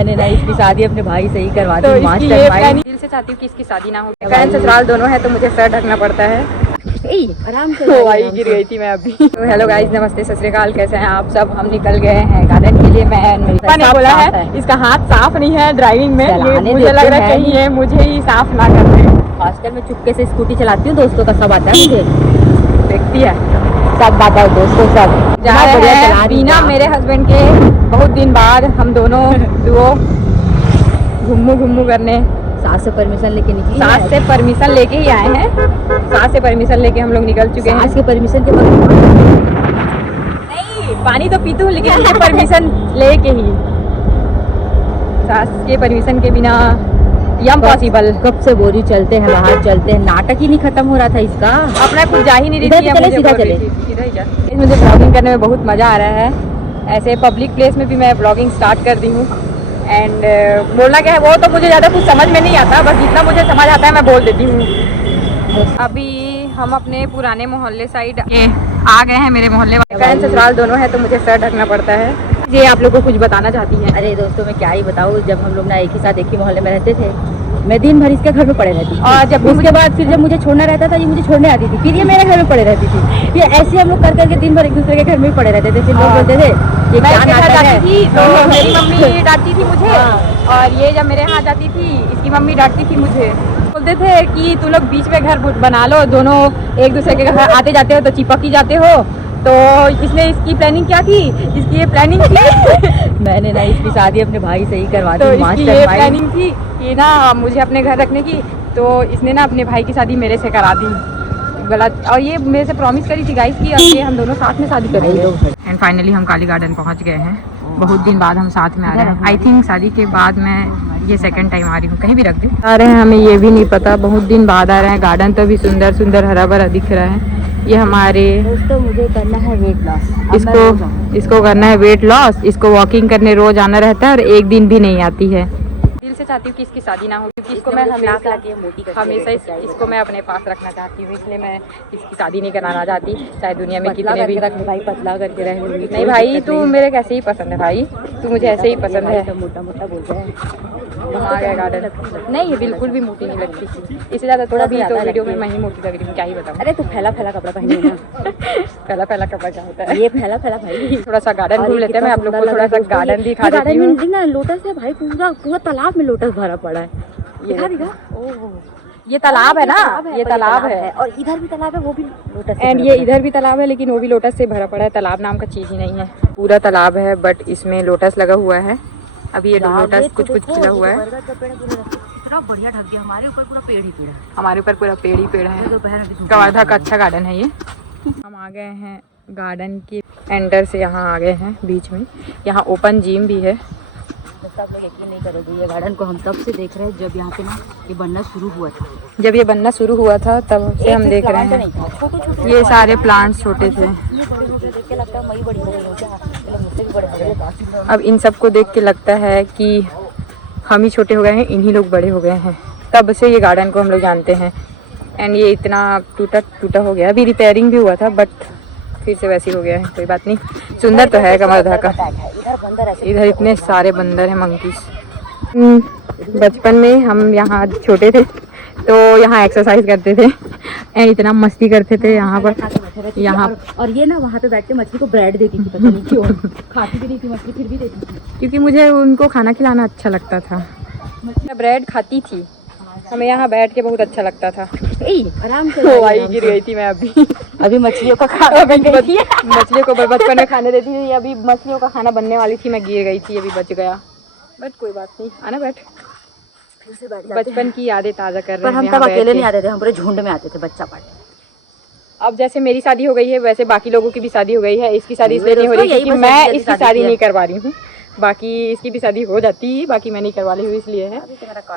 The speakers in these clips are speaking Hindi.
मैंने ना इसकी शादी अपने भाई से ही करवा दी। तो मास्टर भाई दिल से चाहती हूँ कि इसकी शादी ना हो। बहन ससुराल दोनों है तो मुझे सर ढकना पड़ता है। आराम से तो भाई गिर गई थी मैं अभी। तो हेलो गाइस, नमस्ते, सत श्री अकाल, कैसे हैं आप सब। हम निकल गए हैं गार्डन के लिए। मैं ने बोला है इसका हाथ साफ नहीं है ड्राइविंग में, ये मुझे लग रहा है कहीं ये मुझे ही साफ ना कर दे। हॉस्टल में चुपके से स्कूटी चलाती हूँ, दोस्तों का सब आता है मुझे, देखती है सब बात है दोस्तों सब। जा रहे हैं बिना मेरे हस्बैंड के बहुत दिन बाद हम दोनों दुओ घुम्मू करने। सास से परमिशन लेके निकली। सास से परमिशन लेके ही आए हैं। सास से परमिशन लेके हम लोग निकल चुके हैं। सास के परमिशन के बाद नहीं, पानी तो पीती हूँ लेकिन उनके परमिशन लेके ही। सास के परमिशन के बिना इम्पॉसिबल। कब से बोरी चलते हैं बाहर, चलते हैं, नाटक ही नहीं खत्म हो रहा था इसका। अपना कुछ जा ही नहीं रही थी। चले सीधा चले। मुझे ब्लॉगिंग करने में बहुत मज़ा आ रहा है। ऐसे पब्लिक प्लेस में भी मैं ब्लॉगिंग स्टार्ट कर दी हूँ। एंड बोलना क्या है वो तो मुझे ज़्यादा कुछ समझ में नहीं आता, बस जितना मुझे समझ आता है मैं बोल देती हूँ। अभी हम अपने पुराने मोहल्ले साइड आ गए हैं। मेरे मोहल्ले वाले ससुराल दोनों है तो मुझे सर ढकना पड़ता है। ये आप लोगों को कुछ बताना चाहती हैं? अरे दोस्तों मैं क्या ही बताऊँ, जब हम लोग ना एक ही साथ एक ही मोहल्ले में रहते थे, मैं दिन भर इसके घर में पड़े रहती थी। और जब उसके बाद फिर जब मुझे छोड़ना रहता था, ये मुझे छोड़ने आती थी, फिर ये मेरे घर में पड़े रहती थी। फिर ऐसे हम लोग कर करके दिन भर एक दूसरे के घर में ही पड़े रहते थे। फिर लोग बोलते थे ये क्या नाटक है। थी तो मेरी मम्मी डांटती थी मुझे, और ये जब मेरे यहाँ जाती थी इसकी मम्मी डांटती थी मुझे। बोलते थे कि तू लोग बीच में घर बना लो, दोनों एक दूसरे के घर आते जाते हो तो चिपक ही जाते हो। तो इसने इसकी प्लानिंग क्या की, इसकी ये प्लानिंग थी मैंने ना इसकी शादी अपने भाई से ही करवा दी। तो इसकी ये प्लानिंग थी कि ना मुझे अपने घर रखने की, तो इसने ना अपने भाई की शादी मेरे से करा दी गलत। और ये मेरे से प्रॉमिस करी थी गाइस कि अब ये हम दोनों साथ में शादी करेंगे। एंड फाइनली हम काली गार्डन पहुंच गए हैं। बहुत दिन बाद हम साथ में आ रहे हैं। आई थिंक शादी के बाद मैं ये सेकंड टाइम आ रही हूँ। कहीं भी रख दे आ रहे हैं, हमें ये भी नहीं पता, बहुत दिन बाद आ रहे हैं। गार्डन तो भी सुंदर सुंदर हरा भरा दिख रहा है। ये हमारे दोस्तों मुझे करना है वेट लॉस। इसको करना है वेट लॉस। इसको वॉकिंग करने रोज आना रहता है और एक दिन भी नहीं आती है। दिल से चाहती हूँ कि इसकी शादी ना हो, क्योंकि इसको मैं हमेशा इसको मैं अपने पास रखना चाहती हूँ, इसलिए मैं इसकी शादी नहीं कराना चाहती। चाहे दुनिया में कितने भी भाई पतला करके रह लूंगी। नहीं भाई, तू मेरे कैसे ही पसंद है भाई, तू मुझे ऐसे ही पसंद है। मोटा मोटा बोलते हैं। आ गया गार्डन। नहीं, ये बिल्कुल भी मोटी नहीं लगती। इससे ज़्यादा थोड़ा भी तो वीडियो में मैं ही मोटी लग रही हूँ, क्या ही बताऊँ। अरे तू फैला फैला कपड़ा पहनी है ना। फैला कपड़ा क्या होता है? ये फैला भाई। थोड़ा सा गार्डन घूम लेते हैं। मैं आप लोग को थोड़ा सा गार्डन दिखा देती हूँ। ना लोटस है भाई, पूरा तालाब में लोटस भरा पड़ा है। दिखा ओह ये तालाब है ना, ये तालाब है। और इधर भी तालाब है, वो भी लोटस। एंड ये इधर भी तालाब है, लेकिन वो भी लोटस से भरा पड़ा है। तालाब नाम का चीज़ ही नहीं है, पूरा तालाब है, बट इसमें लोटस लगा हुआ है। अभी ये लोटस कुछ खिला हुआ है। इतना बढ़िया ढक गया, हमारे ऊपर पूरा पेड़ ही पेड़ है। हमारे ऊपर पूरा पेड़ ही पेड़ है। कवर्धा का अच्छा गार्डन है ये। हम आ गए हैं गार्डन के एंटर से, यहाँ आ गए हैं बीच में। यहाँ ओपन जिम भी है। आप लोग यकीन नहीं करोगे, ये गार्डन को हम तब से देख रहे हैं जब यहाँ पे ना ये बनना शुरू हुआ था। जब ये बनना शुरू हुआ था तब से हम देख रहे हैं। ये सारे प्लांट्स छोटे थे, अब इन सबको देख के लगता है कि हम ही छोटे हो गए हैं, इन्हीं लोग बड़े हो गए हैं। तब से ये गार्डन को हम लोग जानते हैं। एंड ये इतना टूटा हो गया। अभी रिपेयरिंग भी हुआ था, बट फिर से वैसी हो गया है। कोई बात नहीं, सुंदर तो है कवर्धा का। इधर इतने सारे बंदर हैं, मंकीज। बचपन में हम यहाँ छोटे थे तो यहाँ एक्सरसाइज करते थे, इतना मस्ती करते थे यहाँ पर। यहाँ और ये ना वहाँ पे बैठ के मछली को ब्रेड देती थी, पता नहीं क्यों। खाती भी नहीं थी मछली, फिर भी देती थी, क्योंकि मुझे उनको खाना खिलाना अच्छा लगता था। ब्रेड खाती थी, हमें यहाँ बैठ के बहुत अच्छा लगता था। आराम से। तो भाई गिर गई थी मैं अभी मछलियों का खाना मछलियों को बचपन में खाने देती थी। अभी मछलियों का खाना बनने वाली थी, मैं गिर गई थी, अभी बच गया। बट कोई बात नहीं, आना बैठ। बचपन की यादें ताज़ा कर रहे हैं। पर हम तब अकेले नहीं आते थे, हम पूरे झुंड में आते थे बच्चा पार्टी। अब जैसे मेरी शादी हो गई है वैसे बाकी लोगों की भी शादी हो गई है। इसकी शादी इसलिए नहीं हो रही क्योंकि मैं इसकी शादी नहीं करवा रही हूँ। बाकी इसकी भी शादी हो जाती, बाकी मैं नहीं करवा रही हूँ इसलिए है।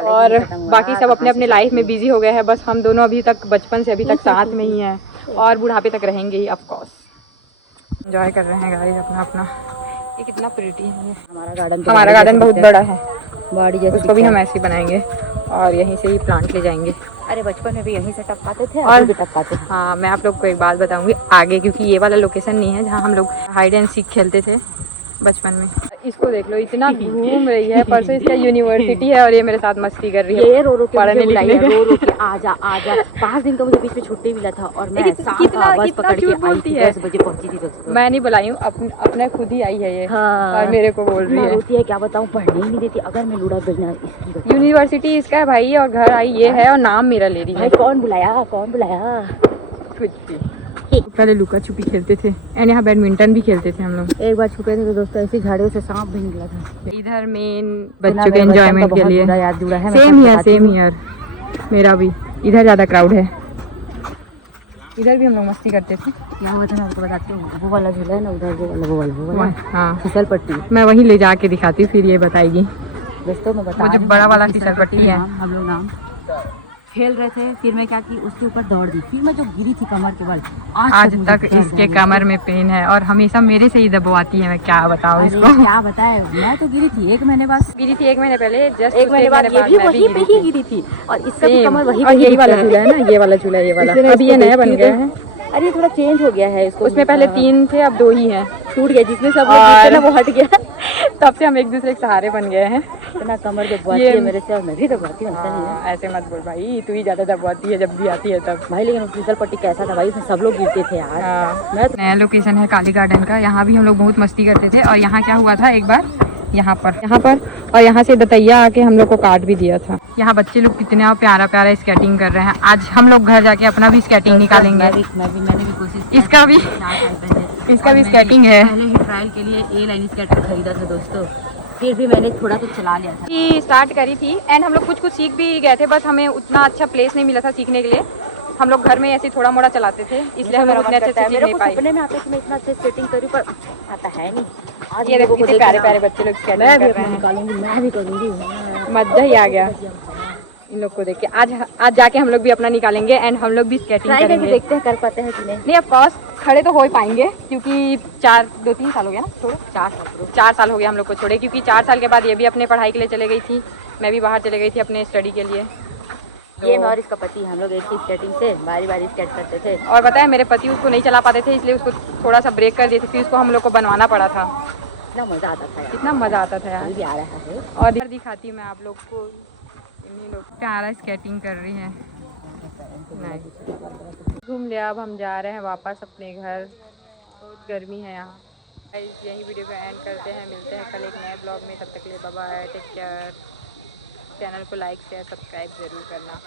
और बाकी सब अपने अपने लाइफ में बिजी हो गए हैं। बस हम दोनों अभी तक बचपन से अभी तक साथ में ही हैं और बुढ़ापे तक रहेंगे ही, ऑफ कोर्स। एंजॉय कर रहे हैं गाइस अपना अपना। ये कितना प्रिटी है। हमारा गार्डन बहुत बड़ा है, उसको भी हम ऐसे ही बनाएंगे और यहीं से ही प्लांट ले जाएंगे। अरे बचपन में भी यहीं से टपकाते थे और भी टपकाते थे। हाँ, मैं आप लोग को एक बात बताऊंगी आगे, क्योंकि ये वाला लोकेशन नहीं है जहाँ हम लोग हाइड एंड सीक खेलते थे। बचपन में। इसको देख लो, इतना घूम रही है। परसों इसका यूनिवर्सिटी है और ये मेरे साथ मस्ती कर रही है। ये रो रो के पढ़ने मुझे बुलाई है, लिखने रो रो के आजा आजा। 5 दिन का मुझे बीच में छुट्टी मिला था और मैं शाम का बस पकड़ के आई थी, 10 बजे पहुंची थी। मैं नहीं बुलाई हूँ, अपने खुद ही आई है ये। हाँ, और मेरे को बोल रही है, रोती है, क्या बताऊँ, पढ़ने ही नहीं देती। अगर मैं लूड़ा बिगना इसकी यूनिवर्सिटी इसका है भाई और घर आई ये है और नाम मेरा ले रही है। भाई कौन बुलाया, कौन बुलाया। कुछ भी। पहले लुका छुपी खेलते थे एंड यहाँ बैडमिंटन भी खेलते थे हम लोग। एक बार छुपे थे तो दोस्तों ऐसी झाड़ियों से सांप भी निकला था। इधर मेन बच्चों के एंजॉयमेंट के लिए याद जुड़ा है। सेम हियर मेरा भी। इधर ज्यादा क्राउड है, इधर भी हम लोग मस्ती करते थे। क्या हुआ था मैं आपको बताती हूँ। वो वाला झूला है ना उधर, वो वाला हाँ, फिसल पट्टी। मैं वहीं ले जाके दिखाती हूँ फिर ये बताएगी। दोस्तों मैं बता, वो जो बड़ा वाला फिसल पट्टी है, हम लोग नाम खेल रहे थे। फिर मैं क्या की उसके ऊपर दौड़ दी, फिर मैं जो गिरी थी कमर के बल, आज तक इसके कमर में पेन है और हमेशा मेरे से ही दबाती है। मैं क्या बताऊँ इसको, क्या बताए। मैं तो गिरी थी 1 महीने बाद, गिरी थी 1 महीने पहले, जस्ट 1 महीने बाद ये भी वहीं पे ही गिरी थी। और इसका भी कमर वहीं और यही वाला झूला है ना, ये वाला झूला, ये वाला अभी ये नया बन गया है। अरे थोड़ा चेंज हो गया है इसको, उसमें पहले 3 थे अब 2 ही हैं। टूट गया, जिसमें सब लोग ना वो हट गया। तब से हम एक दूसरे के सहारे बन गए हैं। इतना कमर दबाती है मेरे से और मैं भी दबाती हूँ। ऐसे मत बोल भाई, तू ही ज्यादा दबाती है जब भी आती है तब। भाई लेकिन फिसल पट्टी कैसा था भाई, उसमें सब लोग गिरते थे यार। मैं नया लोकेशन है काली गार्डन का, यहाँ भी हम लोग बहुत मस्ती करते थे। और यहाँ क्या हुआ था एक बार, यहाँ पर और यहाँ से दतैया आके हम लोग को काट भी दिया था। यहाँ बच्चे लोग कितना प्यारा प्यारा स्केटिंग कर रहे हैं। आज हम लोग घर जाके अपना भी स्केटिंग निकालेंगे। मैंने भी कोशिश की। इसका भी स्केटिंग है। पहले ही ट्रायल के लिए ए लाइन स्केटर खरीदा था दोस्तों, फिर भी मैंने थोड़ा तो चला लिया था। कि स्टार्ट करी थी एंड हम लोग कुछ सीख भी गए थे, बस हमें उतना अच्छा प्लेस नहीं मिला था सीखने के लिए। हम लोग घर में ऐसे थोड़ा मोड़ा चलाते थे, इसलिए हम लोग उतने अच्छे से सीख नहीं पाए। सपने में आता है कि मैं इतना अच्छे स्केटिंग करूं, पर आता है नहीं। आज ये देखो कितने प्यारे प्यारे बच्चे लोग स्केटिंग कर रहे हैं। निकालूंगी, मैं भी करूंगी। मजा ही आ गया इन लोग को देख के। आज जाके हम लोग भी अपना निकालेंगे एंड हम लोग भी स्केटिंग करेंगे। देखते हैं कर पाते हैं कि नहीं। ऑफ कोर्स खड़े तो हो ही पाएंगे, क्योंकि 2-3 साल हो गया ना छोड़ो, 4 साल हो गया हम लोग को छोड़े। क्योंकि 4 साल के बाद ये भी अपने पढ़ाई के लिए चले गई थी, मैं भी बाहर चले गई थी अपने स्टडी के लिए। ये मैं और इसका पति हम लोग एक ही स्केटिंग से बारी बारी स्केट करते थे। और बताया मेरे पति उसको नहीं चला पाते थे, इसलिए उसको थोड़ा सा ब्रेक कर दिए थे, फिर उसको हम लोग को बनवाना पड़ा था। इतना मज़ा आता था यार, कितना मज़ा आता था यार। भी आ रहा है। और इधर दिखाती हूँ मैं आप लोग को, इन्हीं लोग प्यारा स्केटिंग कर रही हैं। घूम लिया, अब हम जा रहे हैं वापस अपने घर। बहुत गर्मी है यहाँ। यही वीडियो को एंड करते हैं, मिलते हैं कल एक नए ब्लॉग में। तब तक के लिए bye bye, take care. Channel को लाइक शेयर सब्सक्राइब ज़रूर करना।